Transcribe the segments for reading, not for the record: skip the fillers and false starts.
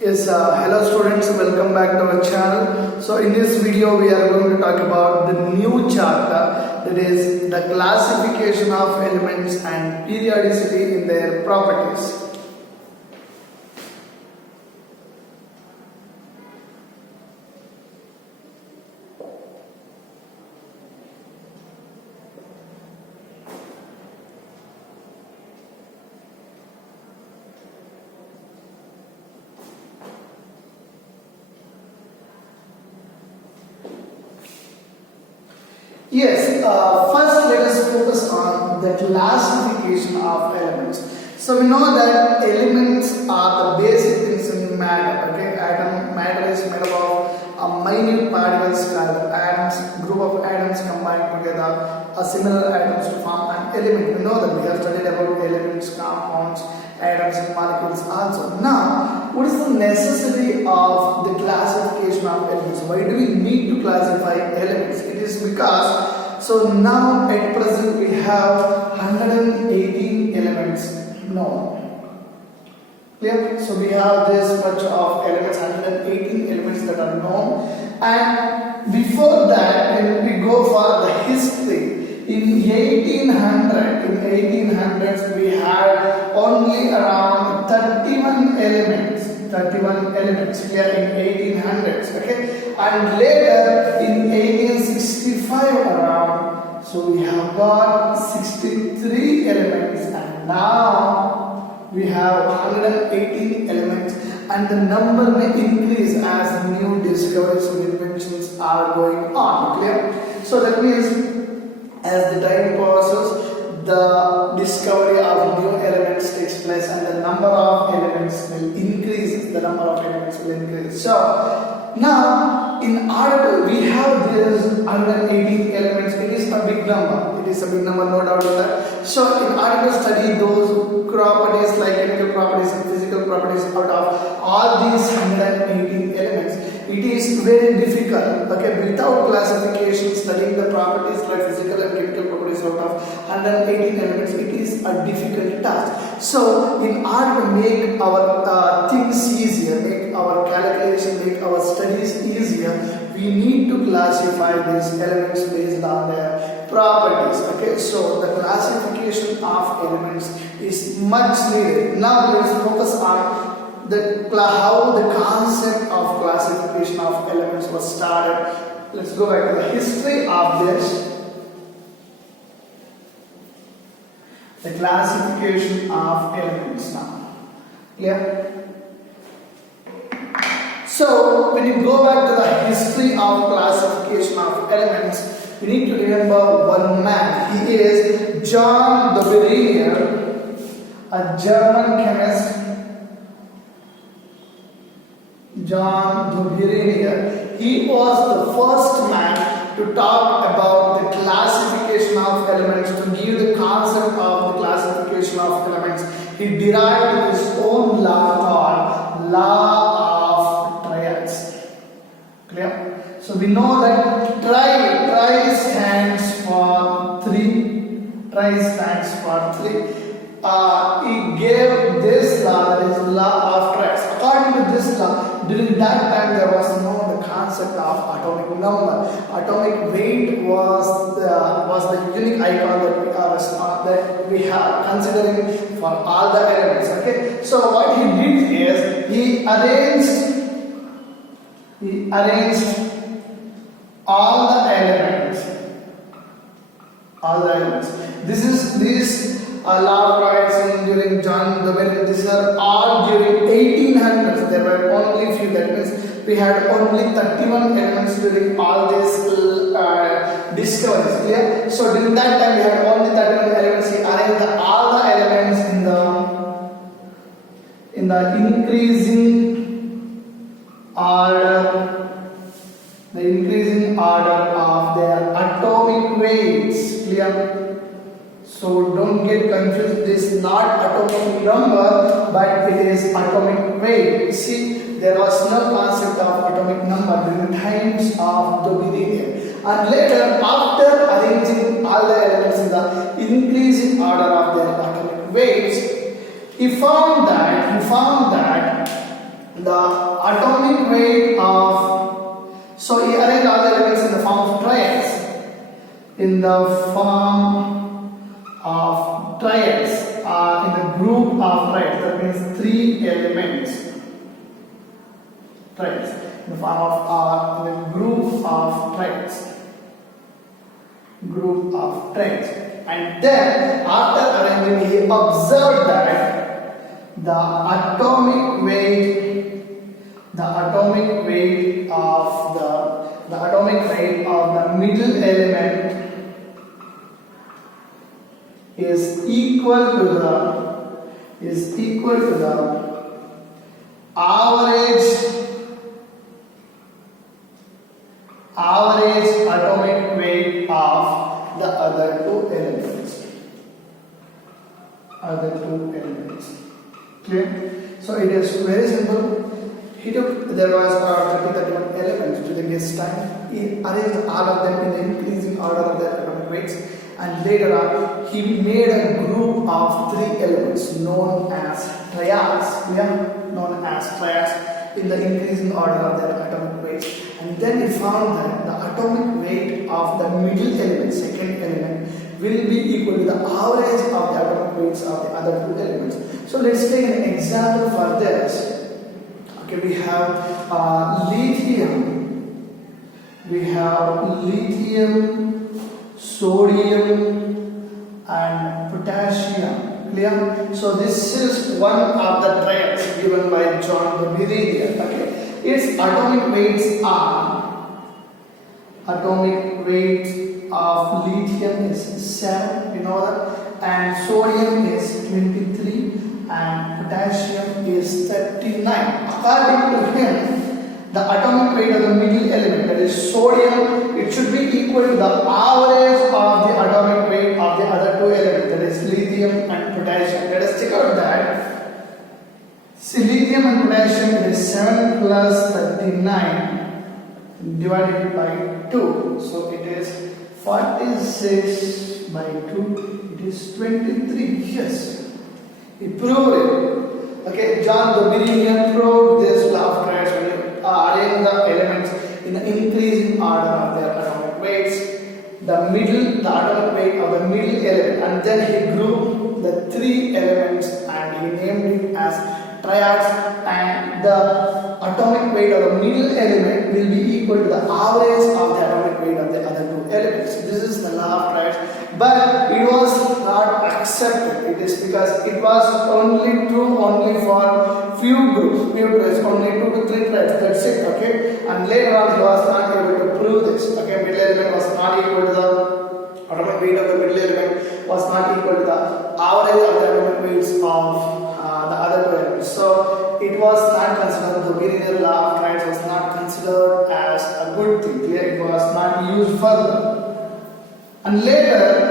Yes, hello students, welcome back to our channel. So in this video we are going to talk about the new chapter, that is the classification of elements and periodicity in their properties. Yes, first let us focus on the classification of elements. So we know that elements are the basic things in matter. Okay, matter is made up of minute particles called atoms, group of atoms combined together, similar atoms to form an element. We know that we have studied about elements, compounds, atoms and molecules also. Now, what is the necessity of the classification of elements? Why do we need to classify elements? It is because, so now at present we have 118 elements known. Clear? So we have this much of elements, 118 elements that are known. And before that, when we go for the history, in 1800s we had only around 31 elements. 31 elements here in 1800s, okay? And later in 1865 around, so we have got 63 elements, and now we have 118 elements, and the number may increase as new discoveries and inventions are going on. Clear? So that means as the time passes, the discovery of new elements takes place and the number of elements will increase. The number of elements will increase. So now in order we have this 118 elements, it is a big number. It is a big number, no doubt about that. So in order to study those properties like chemical properties and physical properties out of all these 118 elements, it is very difficult. Okay, without classification, studying the properties like physical and chemical properties out of 118 elements, it is a difficult task. So in order to make our things easier, make our calculation, make our studies easier, we need to classify these elements based on their properties. Okay, so the classification of elements is much needed. Now let us focus on how the concept of classification of elements was started. Let's go back to the history of this. The classification of elements now. Clear? So when you go back to the history of classification of elements, you need to remember one man. He is John Lavoisier, a German chemist. John Lavoisier. He was the first man to talk about the classification of elements, to give the concept of the classification of elements. He derived his own law called law of triads. Clear? So we know that tri stands for 3. Tri stands for 3. He gave this law, that is law of triads. According to this law, during that time there was no the concept of atomic number. Atomic weight was the unique icon that we are considering for all the elements. Okay, so what he did is he arranged all the elements. This law of triads during John Lavoisier. These are all during 1800s. There were only few. That means we had only 31 elements during all these discoveries. Clear? So during that time we had only 31 elements. He arranged all the elements in the increasing order. The increasing order of their atomic weights. Clear? So don't get confused. This is not atomic number, but it is atomic weight. See, there was no concept of atomic number during the times of Lavoisier. And later, after arranging all the elements in the increasing order of their atomic weights, he found that the atomic weight of, so he arranged all the elements in the form of triads. In the form of triads, in the group of triads, that means 3 elements. Triads. In the form of in the group of triads. Group of triads. And then after arranging, he observed that the atomic weight of the middle element is equal to the average atomic weight of the other two elements. Clear? So it is very simple. He took, there was 31 elements during his time. He arranged all of them in the increasing order of their atomic weights, and later on he made a group of 3 elements known as triads. In the increasing order of their atomic weights, and then he found that the atomic weight of the middle element, second element, will be equal to the average of the atomic weights of the other 2 elements. So let's take an example for this. Okay, we have lithium, sodium, and potassium. Clear? So this is one of the triads given by John the Beryllium. Okay, its atomic weights of lithium is 7, you know that, and sodium is 23, and potassium is 39. According to him, the atomic weight of the middle element, that is sodium, it should be equal to the average of the atomic weight of the other 2 elements, that is lithium and potassium. Let us check out that. See, lithium and potassium, it is 7 plus 39 divided by 2. So it is 46 by 2. It is 23. Yes. He proved it. Okay, John the Beryllium proved this law of triads when he arranged the elements in the increasing order of their atomic weights. The atomic weight of the middle element, and then he grouped the 3 elements and he named it as triads, and the atomic weight of the middle element will be equal to the average of the atomic weight of the other 2 elements. This is the law of triads, but it was not accepted. It is because it was only true for few groups, only 2 to 3 triads. That's it. Okay, and later on he was not able to prove this. Okay, middle element was not equal to the atomic weight of the middle element was not equal to the average of the atomic weights of the other 2 elements. So it was not considered, the Beryllium law of triads was not considered as a good thing. It was not used further. And later,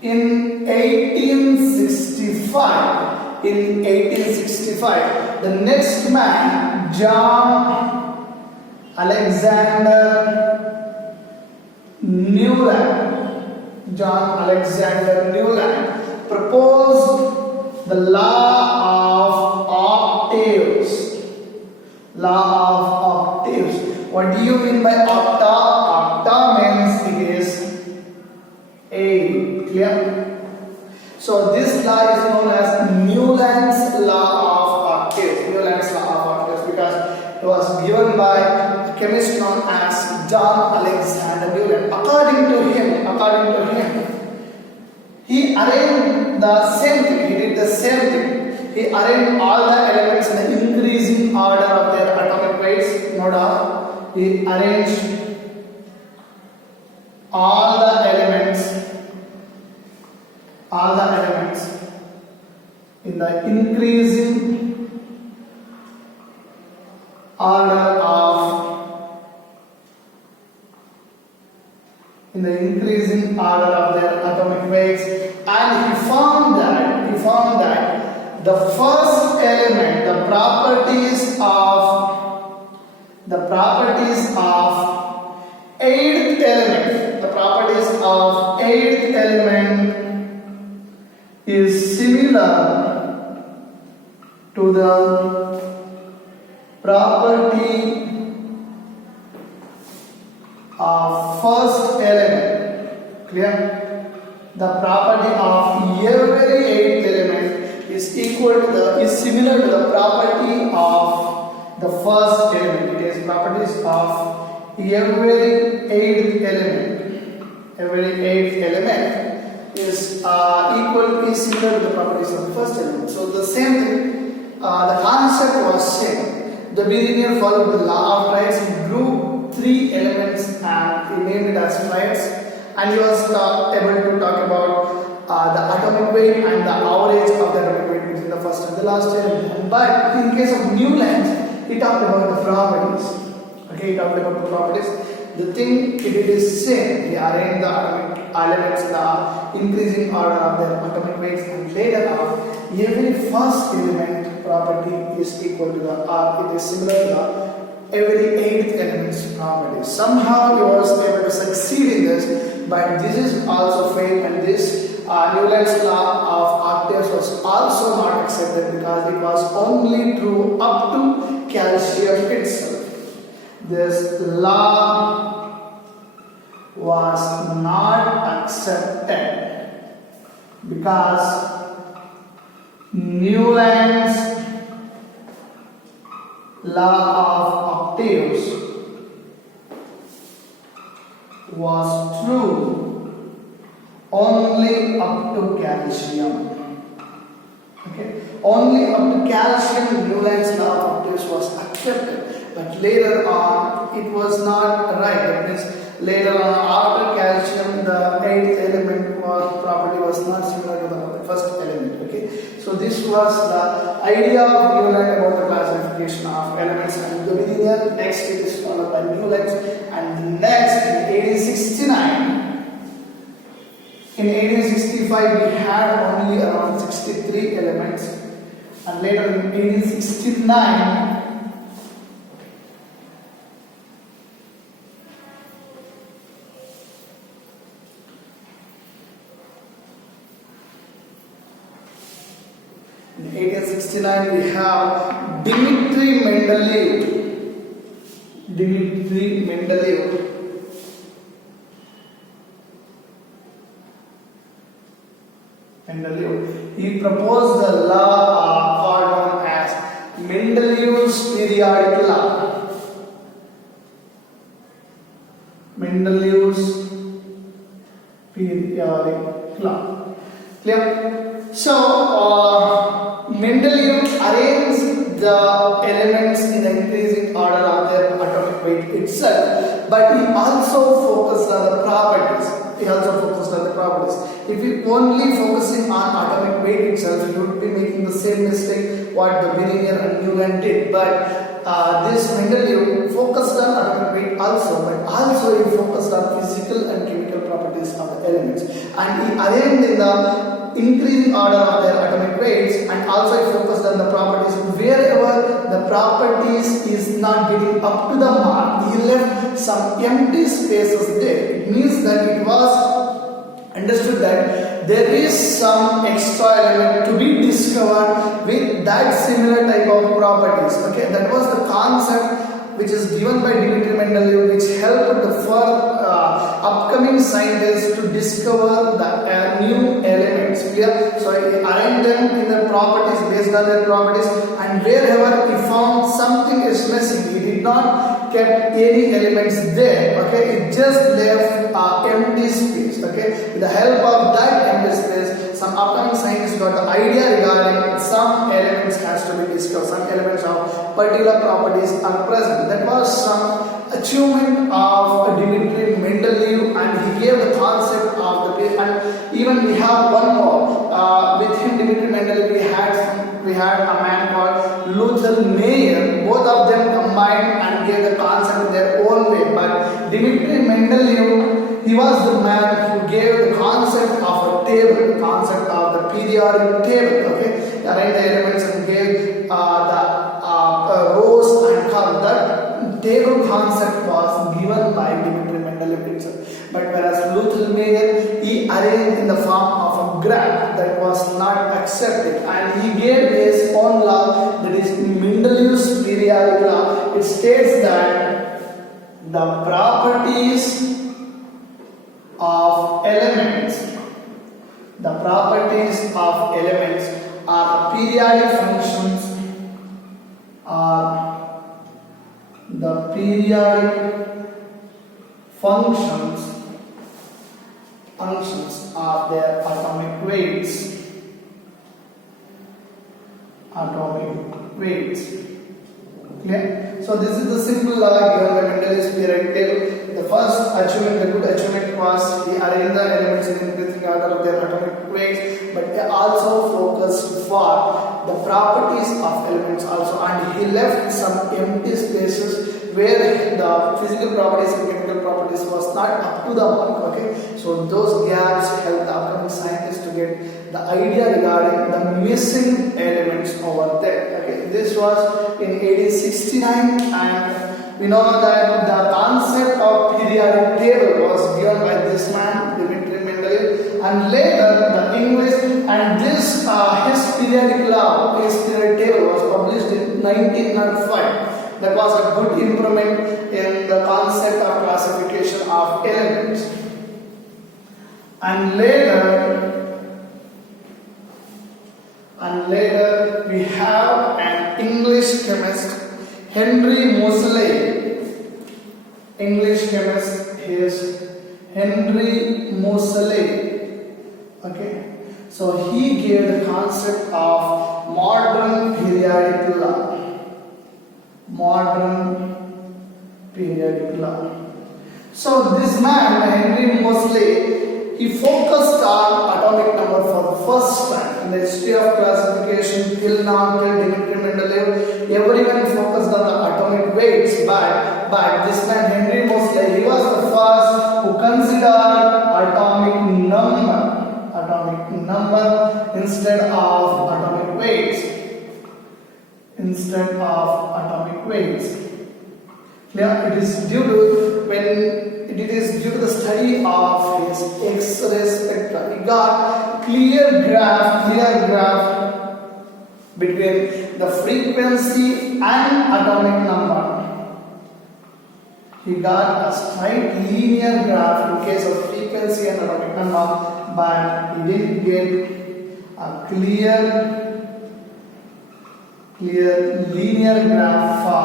in 1865, the next man, John Alexander Newland proposed the law of octaves. What do you mean by octa? Octa means it is 8. Clear? So this law is known as Newland's law of octaves. Because it was given by a chemist known as John Alexander Newland. According to him, he arranged the same thing. He did the same thing. He arranged all the elements in the increasing order of their atomic weights. He arranged all the elements in the increasing order of their atomic weights, and he found that the first element, the properties of eighth element is similar to the property of first element. Clear? The property of every eighth element is similar to the property of the first element. It is properties of every eighth element. Every eighth element is similar to the properties of the first element. So the same thing, the concept was same. The Birinian followed the law of triads. He drew 3 elements and he named it as triads. And he was able to talk about the atomic weight and the average of the atomic weight between the first and the last element. But in case of Newlands, he talked about the properties. Okay, he talked about the properties. The thing it is same. He arranged the atomic elements in the increasing order of their atomic weights, and later on, every first element property is equal to the it is similar to the every eighth element's property. Somehow he was able to succeed in this, but this is also failed, and this Newland's law of octaves was also not accepted because it was only true up to calcium itself. This law was not accepted because Newland's law of octaves was true only up to calcium. Okay, only up to calcium Newland's law of octaves was accepted, but later on it was not right. That means later on, after calcium, the eighth element property was not similar to the first element. Okay, so this was the idea of Newland about the classification of elements and the Birinian. Next it is followed by Newland, and next in 1869. In 1865 we had only around 63 elements, and later in 1869 In 1869 we have Dmitry Mendeleev. He proposed the law known as Mendeleev's periodic law. Clear? So Mendeleev arranged the elements in the increasing order of their atomic weight itself, but he also focused on the properties. If we only focusing on atomic weight itself, you would be making the same mistake what the Birinian and Newland did. But this Mendeleev focused on atomic weight also, but also he focused on physical and chemical properties of the elements, and he arranged in the increasing order of their atomic weights, and also he focused on the properties. Wherever the properties is not getting up to the mark, he left some empty spaces there. It means that it was understood that there is some extra element to be discovered with that similar type of properties. Okay, that was the concept which is given by Dmitry Mendeleev, which helped the upcoming scientists to discover the new elements. So he arranged them in the properties based on their properties, and wherever he found something is missing, he did not kept any elements there. Okay, it just left empty space. Okay, with the help of that empty space, some upcoming scientists got the idea regarding some elements has to be discovered. Some elements of particular properties are present. That was some achievement of Dmitry Mendeleev, and he gave the concept of the place. And even we have one more with him, Dmitry Mendeleev. We had a man called Lothar Meyer. Both of them combined and gave the concept in their own way. But Dmitry Mendeleev, he was the man who gave the concept of a table, concept of the periodic table. Okay, arrange the elements and gave the rows and columns. That table concept was given by Dmitri Mendeleev itself. But whereas Ludwig Meyer, he arranged in the form of a graph, that was not accepted, and he gave his own law, that is Mendeleev's periodic law. It states that the properties of elements, are periodic functions, functions of their atomic weights. Clear? So this is the simple law given by Mendeleev's periodic table. The first achievement, the good achievement, was he arranged the elements in increasing order of their atomic weights, but he also focused for the properties of elements also, and he left some empty spaces where the physical properties and chemical properties was not up to the mark. Okay, so those gaps helped the upcoming scientists to get the idea regarding the missing elements over there. Okay, this was in 1869, and we know that the concept of periodic table was given by this man, Dmitri Mendeleev, and later the English, and this his periodic law, his periodic table was published in 1905. That was a good improvement in the concept of classification of elements. And later we have an English chemist, Henry Moseley. English chemist is Henry Moseley. Okay, so he gave the concept of modern periodic law. So this man, Henry Moseley, he focused on atomic number for the first time in the history of classification till now, till Dmitri Mendeleev. Everyone focused on the atomic weights, but this man, Henry Moseley, he was the first who considered atomic number instead of atomic weights. Clear? It is due to the study of his X-ray spectra. He got clear graph between the frequency and atomic number. He got a straight linear graph in case of frequency and atomic number, but he didn't get a clear linear graph for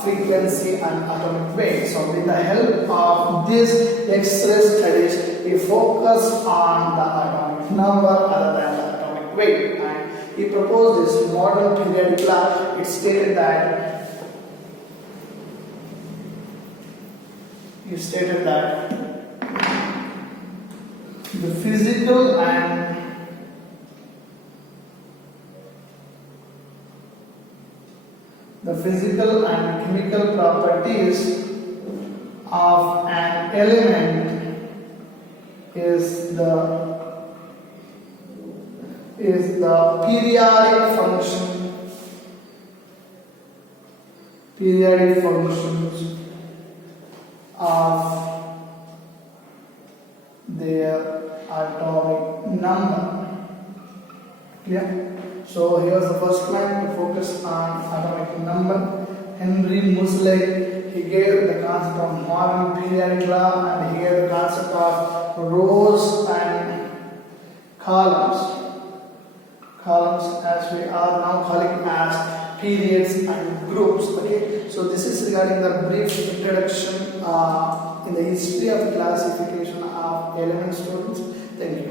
frequency and atomic weight. So with the help of this X-ray studies, he focused on the atomic number other than the atomic weight, and he proposed this modern periodic law. It stated that the physical and chemical properties of an element is the periodic functions of their atomic number. Clear? So he was the first man to focus on atomic number. Henry Moseley, he gave the concept of modern periodic law, and he gave the concept of rows and columns. Columns, as we are now calling as periods and groups. Okay, so this is regarding the brief introduction in the history of the classification of elements, students. Thank you.